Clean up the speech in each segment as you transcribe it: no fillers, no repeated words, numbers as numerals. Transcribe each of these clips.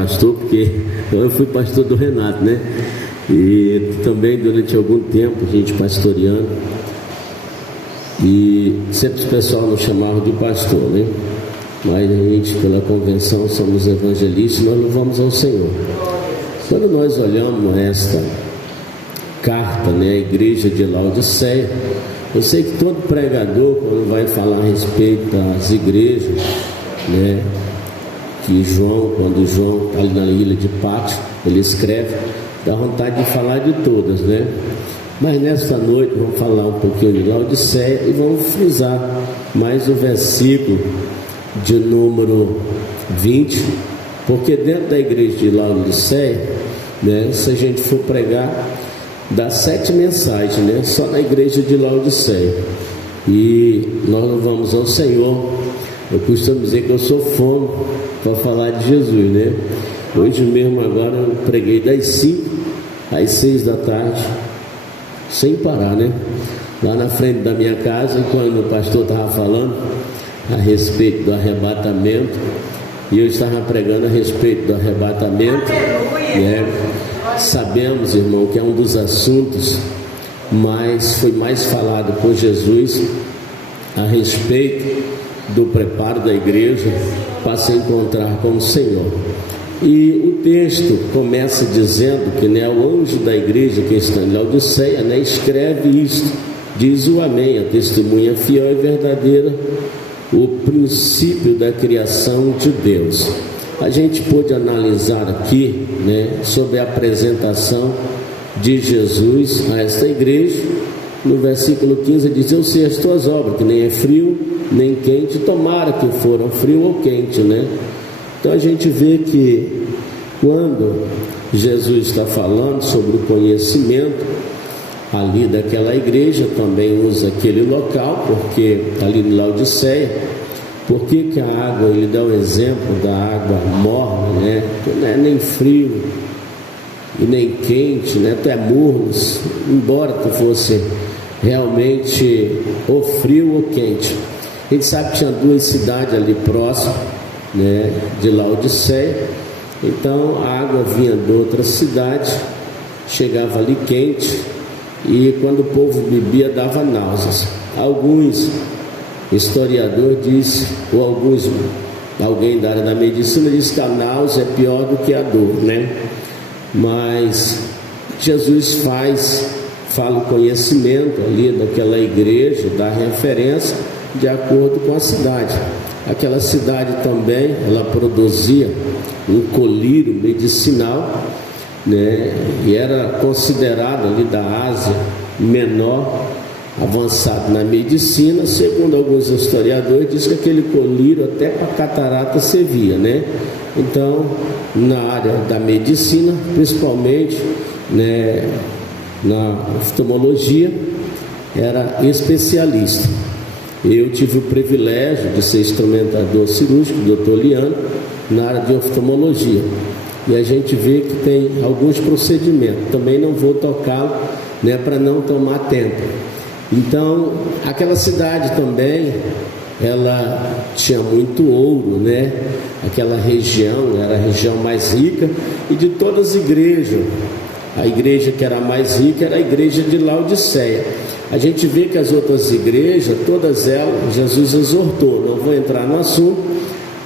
pastor, porque eu fui pastor do Renato, né? E também durante algum tempo a gente pastoreando. E sempre o pessoal nos chamava de pastor, né? Mas a gente, pela convenção, somos evangelistas, nós louvamos ao Senhor. Quando nós olhamos esta carta, né, a igreja de Laodiceia, eu sei que todo pregador, quando vai falar a respeito das igrejas, né, que João, quando João está ali na ilha de Patmos, ele escreve, dá vontade de falar de todas, né? Mas nesta noite vamos falar um pouquinho de Laodiceia e vamos frisar mais o versículo de número 20, porque dentro da igreja de Laodiceia, né, se a gente for pregar, dá 7 mensagens, né, só na igreja de Laodiceia. E nós louvamos ao Senhor. Eu costumo dizer que eu sou fome para falar de Jesus, né? Hoje mesmo agora eu preguei das 5 às 6 da tarde, sem parar, né? Lá na frente da minha casa, quando o pastor estava falando a respeito do arrebatamento, e eu estava pregando a respeito do arrebatamento, né? Sabemos, irmão, que é um dos assuntos foi mais falado por Jesus a respeito do preparo da igreja para se encontrar com o Senhor. E o texto começa dizendo que, né, o anjo da igreja que está em Laodiceia, né, escreve isto, diz o Amém, a testemunha fiel e verdadeira, o princípio da criação de Deus. A gente pôde analisar aqui, né, sobre a apresentação de Jesus a esta igreja. No versículo 15 diz: eu sei as tuas obras, que nem é frio nem quente, tomara que foram frio ou quente, né? Então a gente vê que quando Jesus está falando sobre o conhecimento ali daquela igreja, também usa aquele local, porque ali em Laodiceia, por que a água, ele dá o exemplo da água morna, né? Não é nem frio e nem quente, né? Até morno, embora tu fosse realmente ou frio ou quente. A gente sabe que tinha 2 cidades ali próximas, né, de Laodiceia. Então a água vinha de outra cidade, chegava ali quente, e quando o povo bebia dava náuseas. Alguns historiadores dizem, ou alguém da área da medicina diz que a náusea é pior do que a dor, né? Mas Jesus fala o conhecimento ali daquela igreja, dá referência de acordo com a cidade. Aquela cidade também, ela produzia um colírio medicinal, né? E era considerada ali da Ásia menor, avançado na medicina. Segundo alguns historiadores, diz que aquele colírio até para catarata servia, né? Então, na área da medicina, principalmente, né, na oftalmologia, era especialista. Eu tive o privilégio de ser instrumentador cirúrgico, Dr. Liano, na área de oftalmologia. E a gente vê que tem alguns procedimentos. Também não vou tocá-lo, né, para não tomar tempo. Então, aquela cidade também, ela tinha muito ouro, né? Aquela região era a região mais rica, e de todas as igrejas, a igreja que era mais rica era a igreja de Laodiceia. A gente vê que as outras igrejas, todas elas, Jesus exortou, não vou entrar no assunto,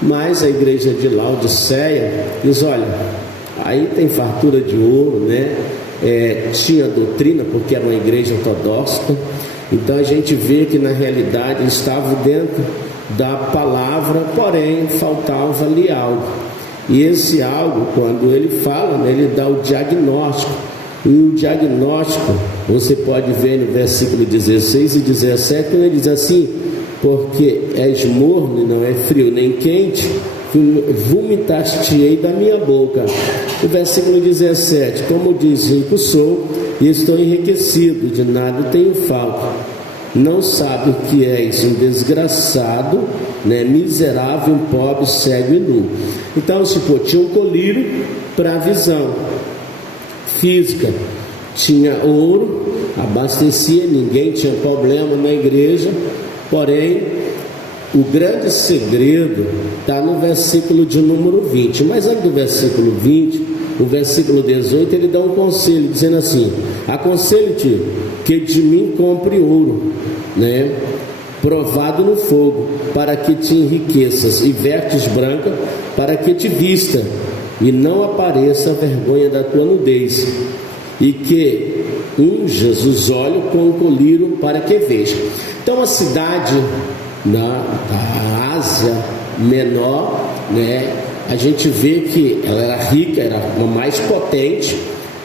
mas a igreja de Laodiceia diz: olha, aí tem fartura de ouro, né? Tinha doutrina, porque era uma igreja ortodoxa. Então a gente vê que na realidade eles estavam dentro da palavra, porém faltava-lhe algo. E esse algo, quando ele fala, né, ele dá o diagnóstico. E o diagnóstico, você pode ver no versículo 16 e 17, ele diz assim: porque és morno e não é frio nem quente, vomitaste-ei da minha boca. O versículo 17: como diz, rico sou e estou enriquecido, de nada tenho falta. Não sabe que és um desgraçado, né, miserável, pobre, cego e nu. Então, tinha um colírio para a visão física, tinha ouro, abastecia, ninguém tinha problema na igreja, porém o grande segredo está no versículo de número 20, mas antes do versículo 20, o versículo 18, ele dá um conselho, dizendo assim: aconselho-te que de mim compre ouro, né, provado no fogo, para que te enriqueças, e vestes branca, para que te vista, e não apareça a vergonha da tua nudez, e que unjas os olhos com o colírio, para que veja. Então a cidade da Ásia Menor, né, a gente vê que ela era rica, era a mais potente.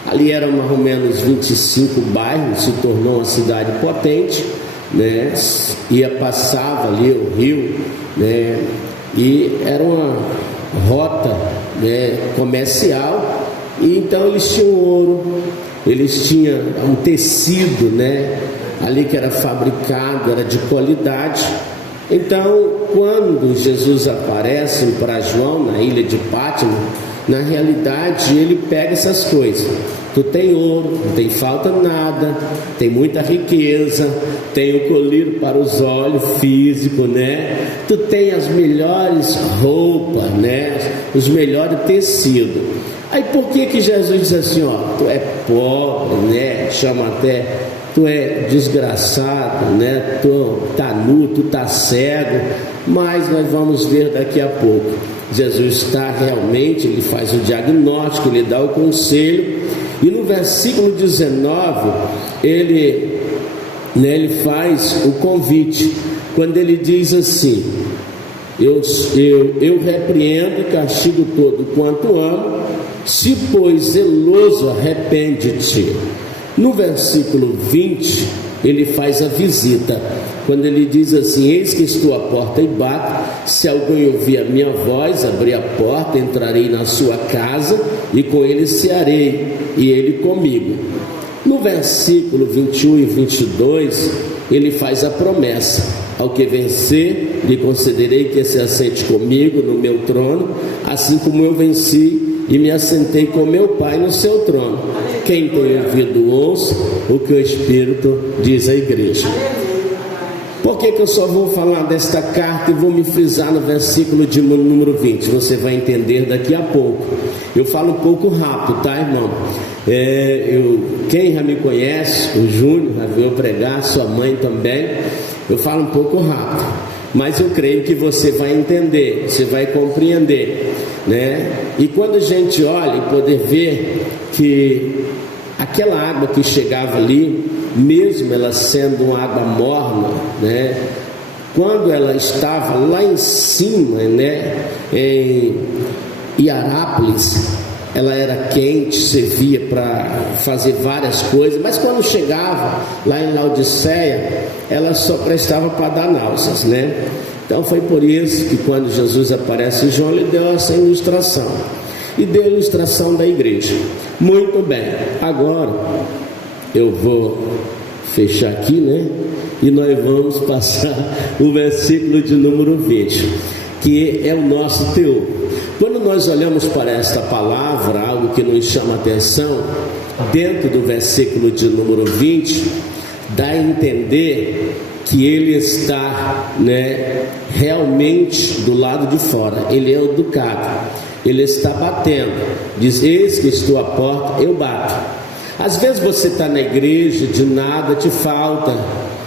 Ali eram mais ou menos 25 bairros, se tornou uma cidade potente, né? Passava ali o rio, né? E era uma rota, né, comercial. E então eles tinham ouro, eles tinham um tecido, né, ali que era fabricado, era de qualidade. Então, quando Jesus aparece para João na ilha de Pátimo, na realidade ele pega essas coisas. Tu tem ouro, não tem falta nada, tem muita riqueza, tem o colírio para os olhos físico, né? Tu tem as melhores roupas, né? Os melhores tecidos. Aí por que Jesus diz assim, ó, tu é pobre, né? Chama até, tu é desgraçado, né? Tu tá nu, tu tá cego, mas nós vamos ver daqui a pouco. Jesus está realmente, ele faz o diagnóstico, ele dá o conselho, e no versículo 19, ele faz o convite, quando ele diz assim: eu repreendo e castigo todo quanto amo, se pois zeloso arrepende-te. No versículo 20, ele faz a visita, quando ele diz assim: eis que estou à porta e bato, se alguém ouvir a minha voz, abrir a porta, entrarei na sua casa, e com ele cearei, e ele comigo. No versículo 21 e 22, ele faz a promessa: ao que vencer, lhe concederei que se assente comigo no meu trono, assim como eu venci e me assentei com meu Pai no seu trono. Quem tem ouvido, ouça o que o Espírito diz à igreja. Por que eu só vou falar desta carta e vou me frisar no versículo de número 20? Você vai entender daqui a pouco. Eu falo um pouco rápido, tá, irmão? Quem já me conhece, o Júnior já veio pregar, sua mãe também. Eu falo um pouco rápido, mas eu creio que você vai entender, você vai compreender, né? E quando a gente olha e poder ver que aquela água que chegava ali, mesmo ela sendo uma água morna, né, quando ela estava lá em cima, né, em Hierápolis, ela era quente, servia para fazer várias coisas, mas quando chegava lá em Laodiceia, ela só prestava para dar náuseas, né? Então foi por isso que quando Jesus aparece em João, ele deu essa ilustração, e deu a ilustração da igreja. Muito bem, agora eu vou fechar aqui, né? E nós vamos passar o versículo de número 20, que é o nosso teor. Quando nós olhamos para esta palavra, algo que nos chama a atenção, dentro do versículo de número 20, dá a entender que ele está, né, realmente do lado de fora, ele é educado, ele está batendo, diz: eis que estou à porta, eu bato. Às vezes você está na igreja, de nada te falta,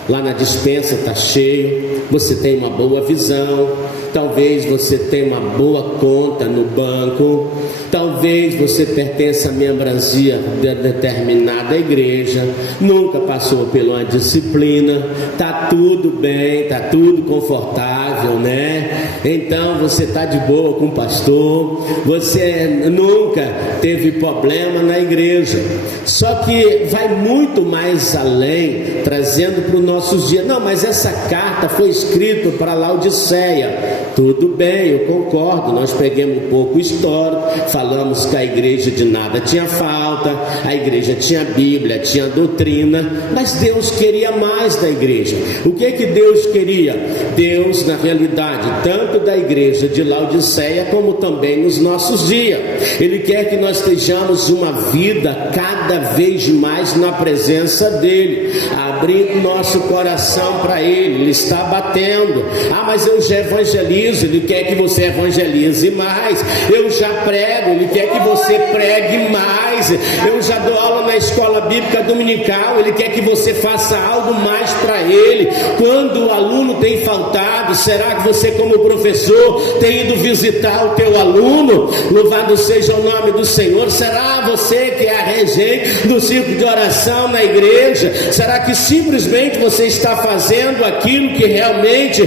lá na despensa está cheio, você tem uma boa visão, talvez você tenha uma boa conta no banco, talvez você pertença à membresia de determinada igreja, nunca passou por uma disciplina, está tudo bem, está tudo confortável, né? Então você está de boa com o pastor, você nunca teve problema na igreja. Só que vai muito mais além, trazendo para os nossos dias. Não, mas essa carta foi escrita para Laodiceia. Tudo bem, eu concordo. Nós pegamos um pouco o histórico, falamos que a igreja de nada tinha falta, alta, a igreja tinha Bíblia, tinha doutrina, mas Deus queria mais da igreja. O que Deus queria? Deus, na realidade, tanto da igreja de Laodiceia, como também nos nossos dias, Ele quer que nós estejamos uma vida cada vez mais na presença dEle, abrir nosso coração para Ele. Ele está batendo. Mas eu já evangelizo. Ele quer que você evangelize mais. Eu já prego. Ele quer que você pregue mais. Eu já dou aula na escola bíblica dominical. Ele quer que você faça algo mais para Ele. Quando o aluno tem faltado, será que você, como professor, tem ido visitar o teu aluno? Louvado seja o nome do Senhor. Será você que é a regente do círculo de oração na igreja? Será que simplesmente você está fazendo aquilo que realmente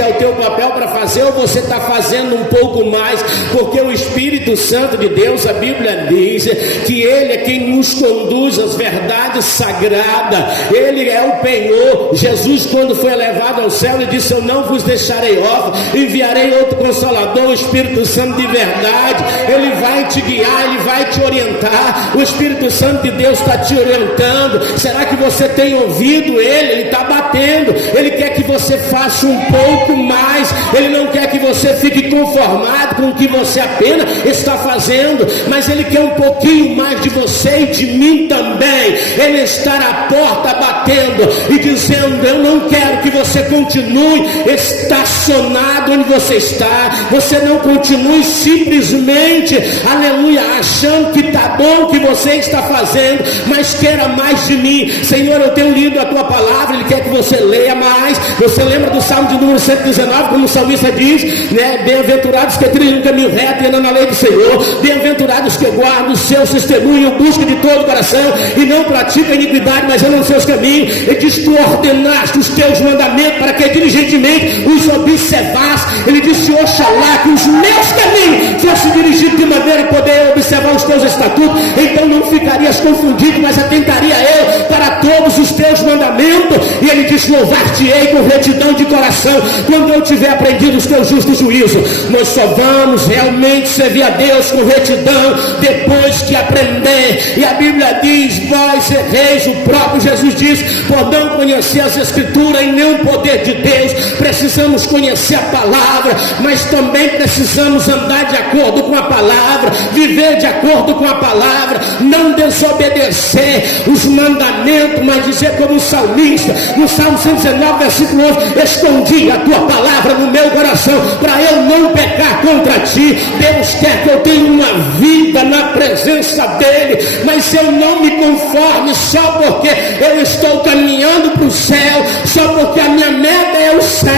é o teu papel para fazer, ou você está fazendo um pouco mais? Porque o Espírito Santo de Deus, a Bíblia diz que Ele é quem nos conduz às verdades sagradas. Ele é o penhor. Jesus, quando foi elevado ao céu, Ele disse: eu não vos deixarei órfãos, enviarei outro Consolador, o Espírito Santo de verdade. Ele vai te guiar, Ele vai te orientar. O Espírito Santo de Deus está te orientando. Será que você tem ouvido Ele? Ele está batendo. Ele quer que você faça um pouco mais. Ele não quer que você fique conformado com o que você apenas está fazendo, mas Ele quer um pouquinho mais de você e de mim também. Ele está na porta batendo e dizendo: eu não quero que você continue estacionado onde você está. Você não continue simplesmente, aleluia, achando que está bom o que você está fazendo, mas queira mais de mim. Senhor, eu tenho lido a tua palavra. Ele quer que você leia mais. Você lembra do Salmo de número 119, como o salmista diz, né? Bem-aventurados que trilham um caminho reto e andam na lei do Senhor. Bem-aventurados que guardam os seus testemunhos, buscam de todo o coração e não praticam iniquidade, mas andam nos seus caminhos. Ele diz: tu ordenaste os teus mandamentos para que diligentemente os observasse. Ele disse: oxalá que os meus caminhos fossem dirigidos de maneira que poder observar os teus estatutos, então não ficarias confundido, mas atentaria eu para todos os teus mandamentos. E ele diz: louvar-te-ei com retidão de coração quando eu tiver aprendido os teus justos juízos. Nós só vamos realmente servir a Deus com retidão depois que aprender. E a Bíblia diz: vós reis, o próprio Jesus diz, por não conhecer as Escrituras e nem o poder de Deus. Precisamos conhecer a palavra, mas também precisamos andar de acordo com a palavra, viver de acordo com a palavra, não desobedecer os mandamentos, mas dizer como o salmista no Salmo 119, versículo 11: escondi a tua palavra no meu coração para eu não pecar contra ti. Deus quer que eu tenha uma vida na presença dele, mas eu não me conforme só porque eu estou caminhando para o céu, só porque a minha meta é o céu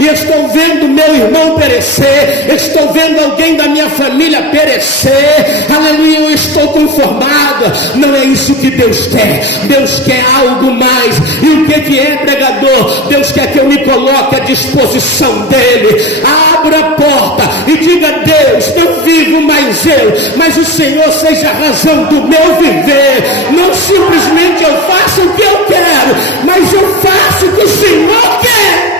e estou vendo meu irmão perecer, estou vendo alguém da minha família perecer, aleluia, eu estou conformado. Não é isso que Deus quer. Deus quer algo mais. E o que é, pregador? Deus quer que eu me coloque à disposição dele. Abra a porta e diga: Deus, não vivo mais eu, mas o Senhor seja a razão do meu viver. Não simplesmente eu faço o que eu quero, mas eu faço o que o Senhor quer.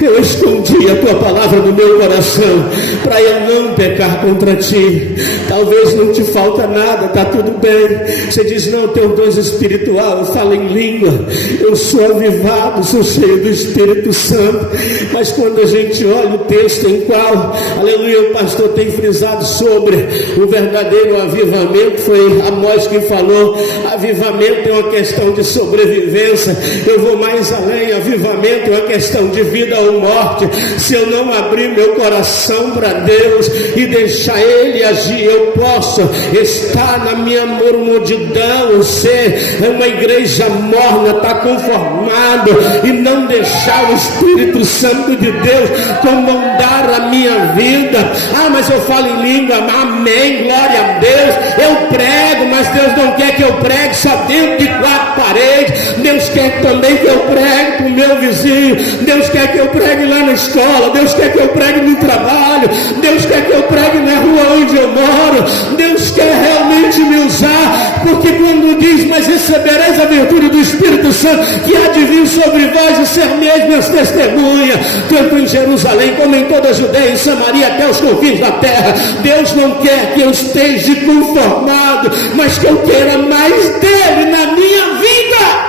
Eu escondi a tua palavra no meu coração para eu não pecar contra ti. Talvez não te falta nada, está tudo bem. Você diz: não, eu tenho dom espiritual, eu falo em língua, eu sou avivado, sou cheio do Espírito Santo. Mas quando a gente olha o texto em qual, aleluia, o pastor tem frisado sobre o verdadeiro avivamento, foi Amós quem falou: avivamento é uma questão de sobrevivência. Eu vou mais além: avivamento é uma questão de vida ou morte. Se eu não abrir meu coração para Deus e deixar Ele agir, eu posso estar na minha multidão, ser uma igreja morna, estar conformado e não deixar o Espírito Santo de Deus comandar a minha vida. Mas eu falo em língua, amém, glória a Deus. Eu prego, mas Deus não quer que eu pregue só dentro de 4 paredes. Deus quer também que eu pregue para o meu vizinho. Deus quer que eu pregue lá na escola. Deus quer que eu pregue no trabalho. Deus quer que eu pregue na rua onde eu moro. Deus quer realmente me usar, porque quando diz: mas mas recebereis a virtude do Espírito Santo, que há de vir sobre vós, e ser minhas testemunhas, tanto em Jerusalém como em toda a Judeia e Samaria, até os confins da terra. Deus não quer que eu esteja conformado, mas que eu queira mais dele na minha vida.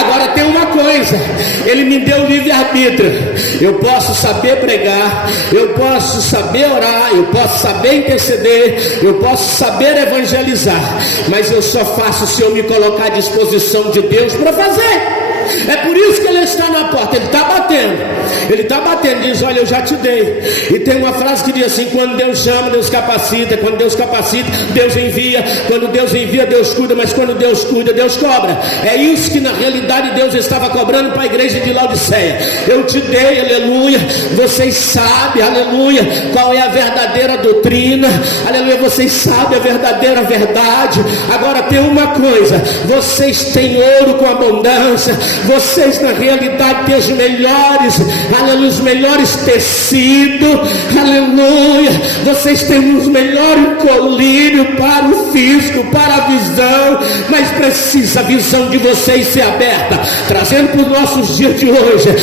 Agora tem uma coisa, Ele me deu livre-arbítrio. Eu posso saber pregar, eu posso saber orar, eu posso saber interceder, eu posso saber evangelizar, mas eu só faço se eu me colocar à disposição de Deus para fazer. É por isso que Ele está na porta, Ele está batendo, diz: olha, eu já te dei. E tem uma frase que diz assim: quando Deus chama, Deus capacita, quando Deus capacita, Deus envia, quando Deus envia, Deus cuida, mas quando Deus cuida, Deus cobra. É isso que na realidade Deus estava cobrando para a igreja de Laodiceia. Eu te dei, aleluia, vocês sabem, aleluia, qual é a verdadeira doutrina, aleluia, vocês sabem a verdadeira verdade. Agora tem uma coisa: vocês têm ouro com abundância, vocês na realidade têm os melhores, aleluia, os melhores tecidos, aleluia, vocês têm os melhores colírios para o físico, para a visão, mas precisa a visão de vocês ser aberta, trazendo para os nossos dias de hoje.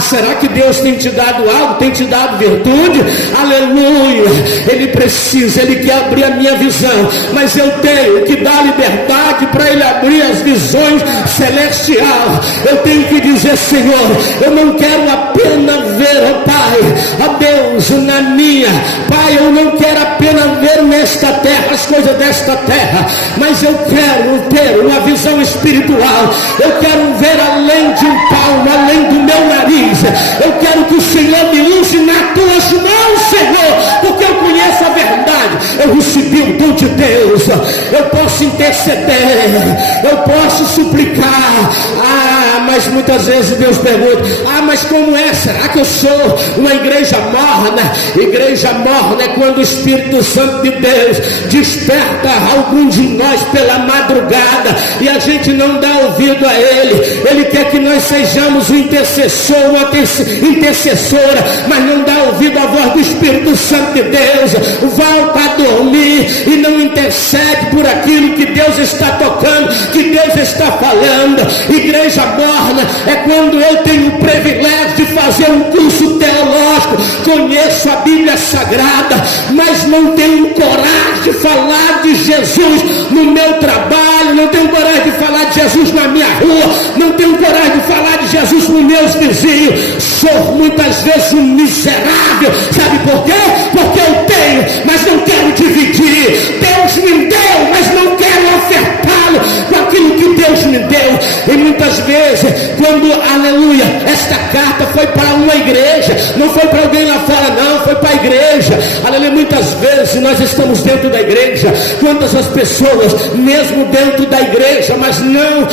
Será que Deus tem te dado algo, tem te dado virtude? Aleluia, Ele precisa, Ele quer abrir a minha visão, mas eu tenho que dar liberdade para Ele abrir as visões celestiais. Eu tenho que dizer: Senhor, eu não quero apenas ver, ó Pai, ó Deus, na minha, Pai, eu não quero apenas ver nesta terra as coisas desta terra, mas eu quero ter uma visão espiritual. Eu quero ver além de um palmo, além do meu nariz. Eu quero que o Senhor me use nas tuas mãos, Senhor, porque eu conheço a verdade, eu recebi o dom de Deus, eu posso interceder, eu posso suplicar. Mas muitas vezes Deus pergunta: mas como é? Será que eu sou uma igreja morna? Igreja morna é quando o Espírito Santo de Deus desperta algum de nós pela madrugada e a gente não dá ouvido a Ele. Ele quer que nós sejamos um intercessor, uma intercessora, mas não dá ouvido à voz do Espírito Santo de Deus. Volta a dormir e não intercede por aquilo que Deus está tocando, que Deus está falando. Igreja morna é quando eu tenho o privilégio de fazer um curso teológico, conheço a Bíblia Sagrada, mas não tenho coragem de falar de Jesus no meu trabalho, não tenho coragem de falar de Jesus na minha rua, não tenho coragem de falar de Jesus nos meus vizinhos. Sou muitas vezes um miserável. Sabe por quê? Porque eu tenho, mas não quero dividir. Deus me deu, mas não quero ofertá-lo com aquilo que Deus me deu. E muitas vezes, quando, aleluia, esta carta foi para uma igreja, não foi para alguém lá fora, não, foi para a igreja. Aleluia, muitas vezes nós estamos dentro da igreja, quantas as pessoas, mesmo dentro da igreja, mas não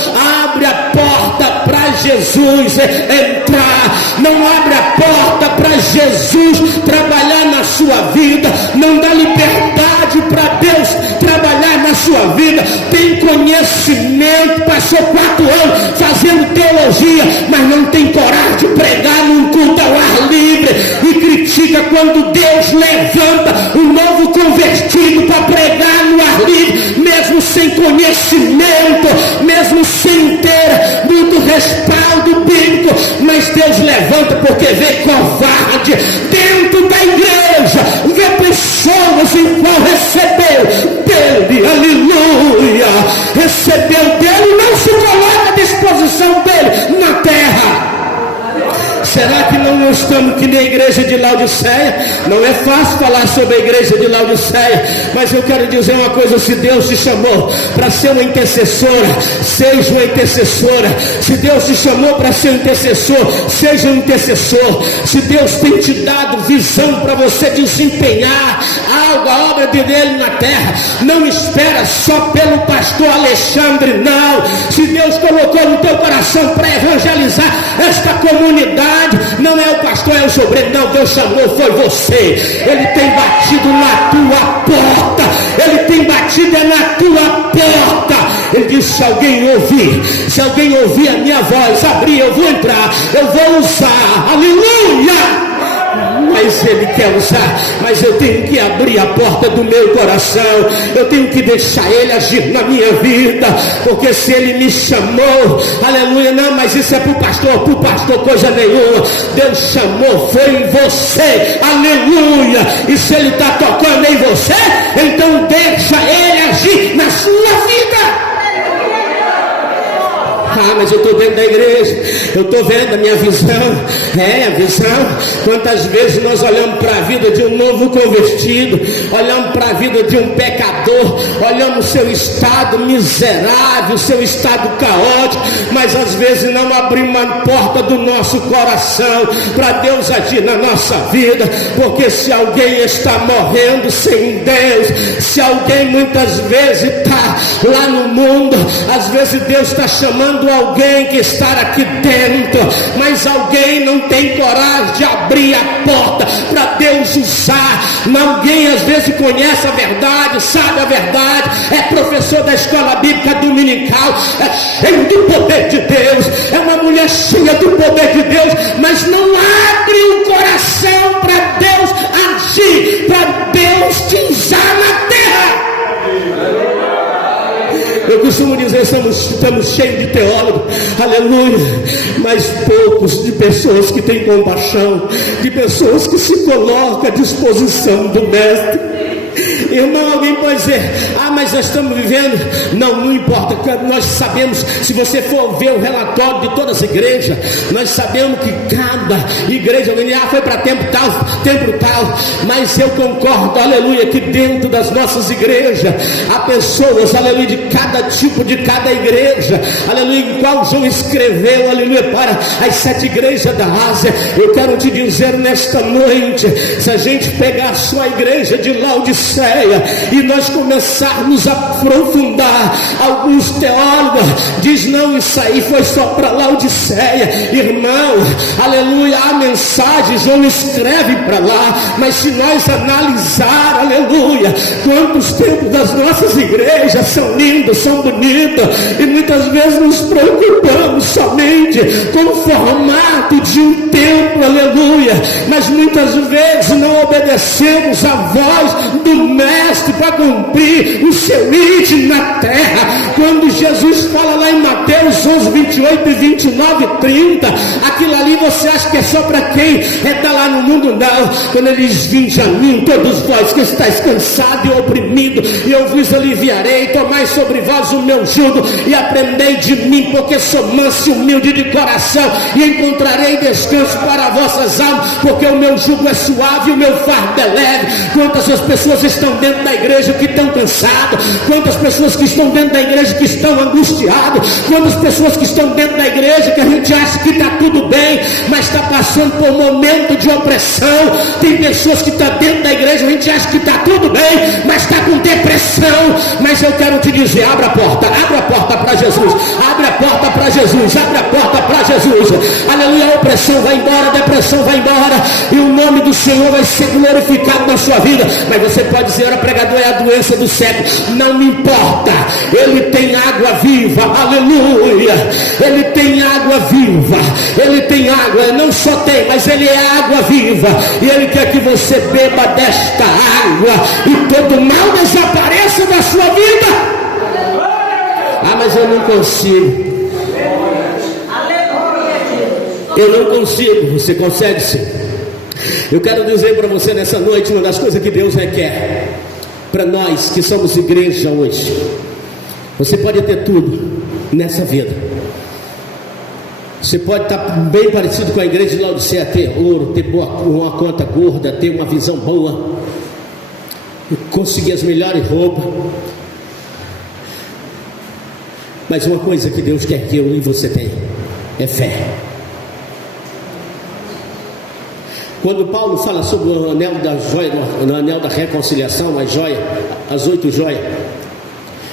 abre a porta para Jesus entrar, não abre a porta para Jesus trabalhar na sua vida, não dá liberdade para Deus trabalhar na sua vida. Tem conhecimento, passou 4 anos fazendo teologia, mas não tem coragem de pregar num culto ao ar livre, e critica quando Deus levanta um novo convertido para pregar no ar livre, mesmo sem conhecimento, mesmo sem ter muito respaldo bíblico. Mas Deus levanta porque vê covarde dentro da igreja, vê pessoas em qual recebeu dele, aleluia, recebeu dele, não se coloca à disposição dele na terra. Será que não estamos que nem a igreja de Laodiceia? Não é fácil falar sobre a igreja de Laodiceia, mas eu quero dizer uma coisa: se Deus te chamou para ser uma intercessora, seja uma intercessora. Se Deus te chamou para ser um intercessor, seja um intercessor. Se Deus tem te dado visão para você desempenhar algo, a obra dele na terra, não espera só pelo pastor Alexandre, não. Se Deus colocou no teu coração para evangelizar esta comunidade, não é o pastor, é o sobreiro, não. Deus chamou, foi você. Ele tem batido na tua porta, ele tem batido na tua porta. Ele disse: se alguém ouvir a minha voz, abrir, eu vou entrar, eu vou usar, aleluia. Mas Deus Ele quer usar, mas eu tenho que abrir a porta do meu coração, eu tenho que deixar Ele agir na minha vida, porque se Ele me chamou, aleluia, não, mas isso é para o pastor, coisa nenhuma. Deus chamou, foi em você, aleluia, e se Ele está tocando em você, então deixa Ele agir na sua vida. Ah, mas eu estou dentro da igreja, eu estou vendo a minha visão, a visão. Quantas vezes nós olhamos para a vida de um novo convertido, olhamos para a vida de um pecador, olhamos o seu estado miserável, o seu estado caótico, mas às vezes não abrimos a porta do nosso coração para Deus agir na nossa vida, porque se alguém está morrendo sem Deus, se alguém muitas vezes está lá no mundo, às vezes Deus está chamando alguém que está aqui dentro, mas alguém não tem coragem de abrir a porta para Deus usar. Alguém às vezes conhece a verdade, sabe a verdade, é professor da escola bíblica dominical, é cheio do poder de Deus, é uma mulher cheia do poder de Deus, mas não abre o coração para Deus agir, para Deus te usar na terra. Eu costumo dizer, estamos cheios de teólogos, aleluia, mas poucos de pessoas que têm compaixão, de pessoas que se colocam à disposição do mestre. Irmão, alguém pode dizer, mas nós estamos vivendo, não importa, nós sabemos, se você for ver o relatório de todas as igrejas, nós sabemos que cada igreja, foi para tempo tal, mas eu concordo, aleluia, que dentro das nossas igrejas, há pessoas, aleluia, de cada tipo, de cada igreja, aleluia, em qual João escreveu, aleluia, para as 7 igrejas da Ásia. Eu quero te dizer nesta noite, se a gente pegar só a igreja de Laodiceia, e nós começarmos a aprofundar, alguns teólogos dizem, não, isso aí foi só para Laodiceia, irmão, aleluia, a mensagem João escreve para lá, mas se nós analisar, aleluia, quantos templos das nossas igrejas são lindos, são bonitos, e muitas vezes nos preocupamos somente com o formato de um templo, aleluia, mas muitas vezes não obedecemos a voz do mestre para cumprir o seu ídolo na terra. Quando Jesus fala lá em Mateus 11, 28 e 29 e 30, aquilo ali você acha que é só para quem está lá no mundo? Não. Quando ele diz, vinde a mim, todos vós que estáis cansados e oprimidos, e eu vos aliviarei, tomai sobre vós o meu jugo e aprendei de mim, porque sou manso e humilde de coração, e encontrarei descanso para vossas almas, porque o meu jugo é suave e o meu fardo é leve. Quantas pessoas estão dentro da igreja que estão cansadas, quantas pessoas que estão dentro da igreja que estão angustiadas, quantas pessoas que estão dentro da igreja que a gente acha que está tudo bem, mas está passando por um momento de opressão. Tem pessoas que estão dentro da igreja, a gente acha que está tudo bem, mas está com depressão. Mas eu quero te dizer, abre a porta para Jesus, abre a porta para Jesus, abre a porta para Jesus, aleluia. A opressão vai embora, a depressão vai embora, e o nome do Senhor vai ser glorificado na sua vida. Mas você pode dizer, o pregador é a doença do século, não me importa, ele tem água viva, aleluia, ele tem água viva, ele tem água, não só tem, mas ele é água viva, e ele quer que você beba desta água, e todo mal desapareça da sua vida. Mas eu não consigo, eu não consigo. Você consegue sim. Eu quero dizer para você nessa noite, uma das coisas que Deus requer para nós que somos igreja hoje. Você pode ter tudo nessa vida, você pode estar bem parecido com a igreja de Laodiceia, ter ouro, ter uma conta gorda, ter uma visão boa, conseguir as melhores roupas, mas uma coisa que Deus quer que eu e você tenha é fé. Quando Paulo fala sobre o anel da joia, no anel da reconciliação, a joia, as 8 joias,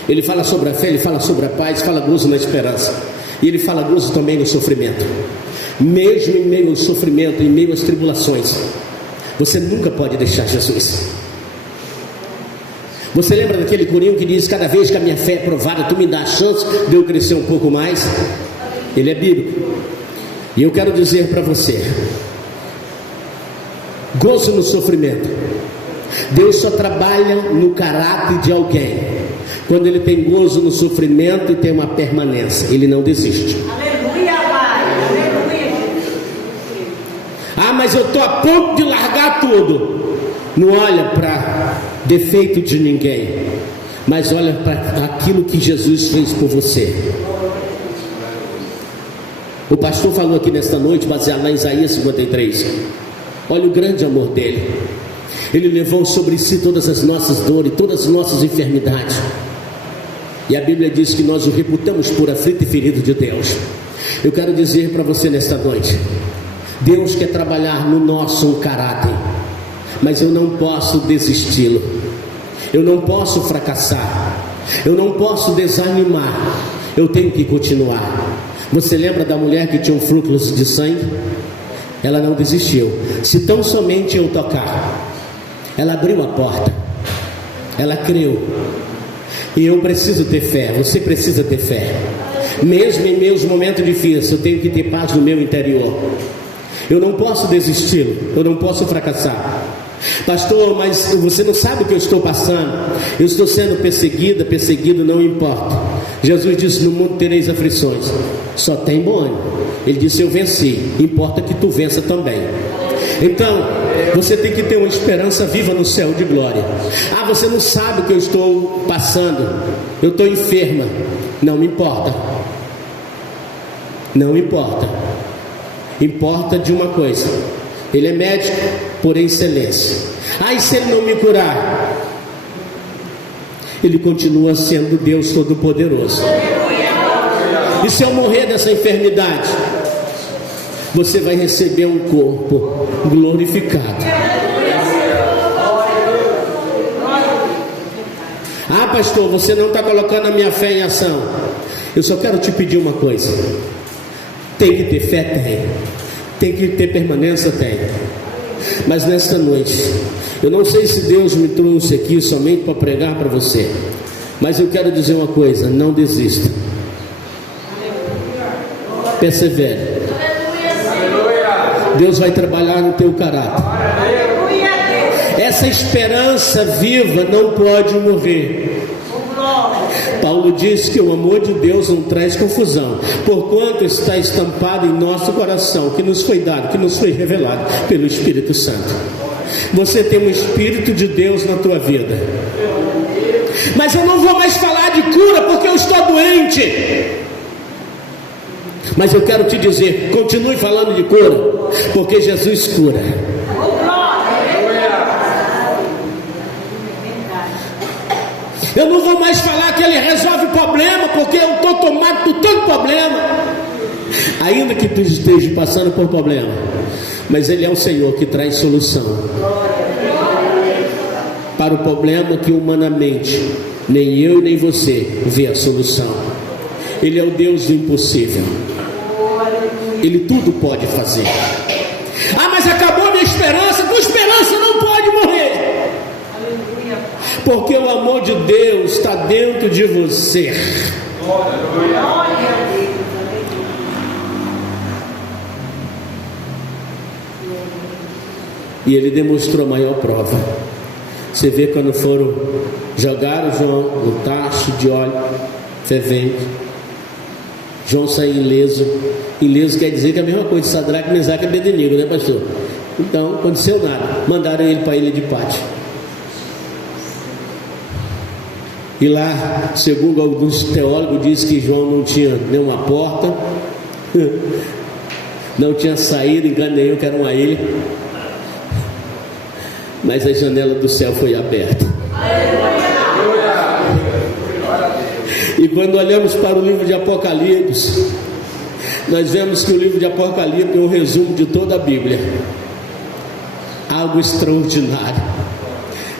ele fala sobre a fé, ele fala sobre a paz, fala gozo na esperança, e ele fala gozo também no sofrimento. Mesmo em meio ao sofrimento, em meio às tribulações, você nunca pode deixar Jesus. Você lembra daquele corinho que diz, cada vez que a minha fé é provada, tu me dá a chance de eu crescer um pouco mais? Ele é bíblico. E eu quero dizer para você, Gozo no sofrimento. Deus só trabalha no caráter de alguém quando ele tem gozo no sofrimento e tem uma permanência. Ele não desiste. Aleluia, Pai. Aleluia. Ah, mas eu estou a ponto de largar tudo. Não olha para defeito de ninguém, mas olha para aquilo que Jesus fez por você. O pastor falou aqui nesta noite, baseado na Isaías 53. Olha o grande amor dele. Ele levou sobre si todas as nossas dores, todas as nossas enfermidades. E a Bíblia diz que nós o reputamos por aflito e ferido de Deus. Eu quero dizer para você nesta noite: Deus quer trabalhar no nosso caráter, mas eu não posso desisti-lo. Eu não posso fracassar. Eu não posso desanimar. Eu tenho que continuar. Você lembra da mulher que tinha um fluxo de sangue? Ela não desistiu. Se tão somente eu tocar, ela abriu a porta. Ela creu. E eu preciso ter fé. Você precisa ter fé. Mesmo em meus momentos difíceis, eu tenho que ter paz no meu interior. Eu não posso desistir. Eu não posso fracassar. Pastor, mas você não sabe o que eu estou passando. Eu estou sendo perseguido, não importa. Jesus disse: no mundo tereis aflições, só tem bom ânimo. Ele disse: eu venci, importa que tu vença também. Então, você tem que ter uma esperança viva no céu de glória. Ah, você não sabe o que eu estou passando. Eu estou enferma. Não me importa. Não importa. Importa de uma coisa: Ele é médico por excelência. Ah, e se Ele não me curar? Ele continua sendo Deus Todo-Poderoso. E se eu morrer dessa enfermidade, você vai receber um corpo glorificado. Ah, pastor, você não está colocando a minha fé em ação. Eu só quero te pedir uma coisa: tem que ter fé? Tem que ter permanência? Tem. Mas nesta noite, eu não sei se Deus me trouxe aqui somente para pregar para você, mas eu quero dizer uma coisa: não desista. Persevere. Deus vai trabalhar no teu caráter. Essa esperança viva não pode morrer. Paulo diz que o amor de Deus não traz confusão, porquanto está estampado em nosso coração, que nos foi dado, que nos foi revelado pelo Espírito Santo. Você tem um Espírito de Deus na tua vida. Mas eu não vou mais falar de cura porque eu estou doente. Mas eu quero te dizer: continue falando de cura, porque Jesus cura. Eu não vou mais falar que Ele resolve o problema, porque eu estou tomado por todo problema. Ainda que tu esteja passando por problema, mas Ele é o Senhor que traz solução para o problema que humanamente nem eu nem você vê a solução. Ele é o Deus do impossível. Ele tudo pode fazer. Ah, mas acabou a minha esperança. Tua esperança não pode morrer, porque o amor de Deus está dentro de você. E Ele demonstrou a maior prova. Você vê quando foram jogar o João no tacho de óleo fervente, João saiu ileso. Ileso quer dizer que é a mesma coisa de Sadraque, Mesaque e Abednego, né, pastor? Então, não aconteceu nada. Mandaram ele para a ilha de Pátio. E lá, segundo alguns teólogos, diz que João não tinha nenhuma porta, não tinha saída em canto nenhum, que era uma ilha, mas a janela do céu foi aberta. E quando olhamos para o livro de Apocalipse, nós vemos que o livro de Apocalipse é um resumo de toda a Bíblia. Algo extraordinário,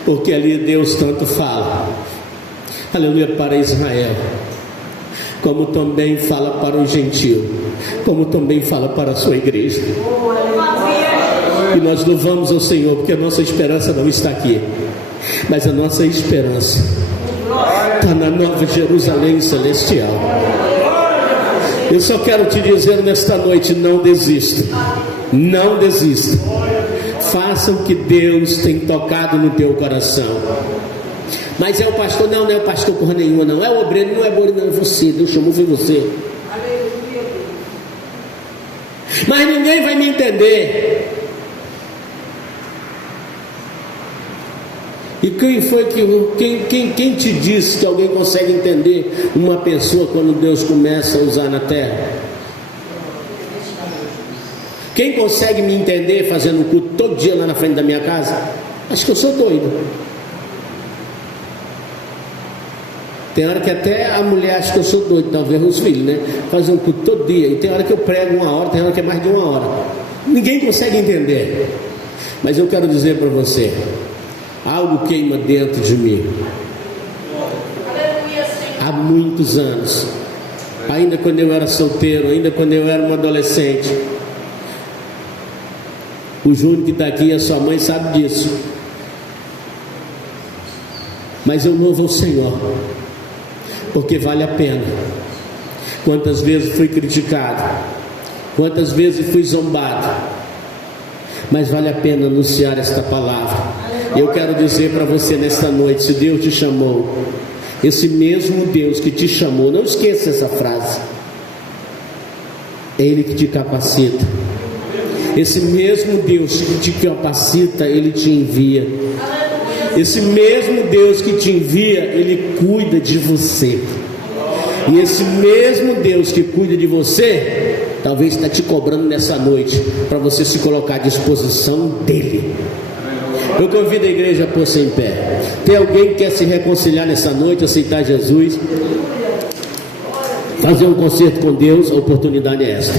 porque ali Deus tanto fala, aleluia, para Israel, como também fala para o gentio, como também fala para a sua igreja. E nós louvamos ao Senhor, porque a nossa esperança não está aqui, mas a nossa esperança está na Nova Jerusalém celestial. Eu só quero te dizer nesta noite: não desista, não desista. Faça o que Deus tem tocado no teu coração. Mas é o pastor, não é o pastor porra nenhuma, não. É o obreiro, não é obreiro, não, é você. Deus chamou, foi você. Mas ninguém vai me entender. E quem foi quem te disse que alguém consegue entender uma pessoa quando Deus começa a usar na terra? Quem consegue me entender fazendo um culto todo dia lá na frente da minha casa? Acho que eu sou doido. Tem hora que até a mulher acha que eu sou doido, talvez os filhos, né? Fazer um culto todo dia. E tem hora que eu prego 1 hora, tem hora que é mais de 1 hora. Ninguém consegue entender. Mas eu quero dizer para você, algo queima dentro de mim. Há muitos anos. Ainda quando eu era solteiro, ainda quando eu era um adolescente. O Júnior que está aqui, a sua mãe sabe disso. Mas eu louvo ao Senhor, porque vale a pena. Quantas vezes fui criticado, quantas vezes fui zombado, mas vale a pena anunciar esta palavra. Eu quero dizer para você nesta noite, se Deus te chamou, esse mesmo Deus que te chamou, não esqueça essa frase, é Ele que te capacita. Esse mesmo Deus que te capacita, Ele te envia. Esse mesmo Deus que te envia, Ele cuida de você. E esse mesmo Deus que cuida de você, talvez está te cobrando nessa noite, para você se colocar à disposição dEle. Eu convido a igreja a pôr-se em pé. Tem alguém que quer se reconciliar nessa noite, aceitar Jesus, fazer um concerto com Deus? A oportunidade é esta.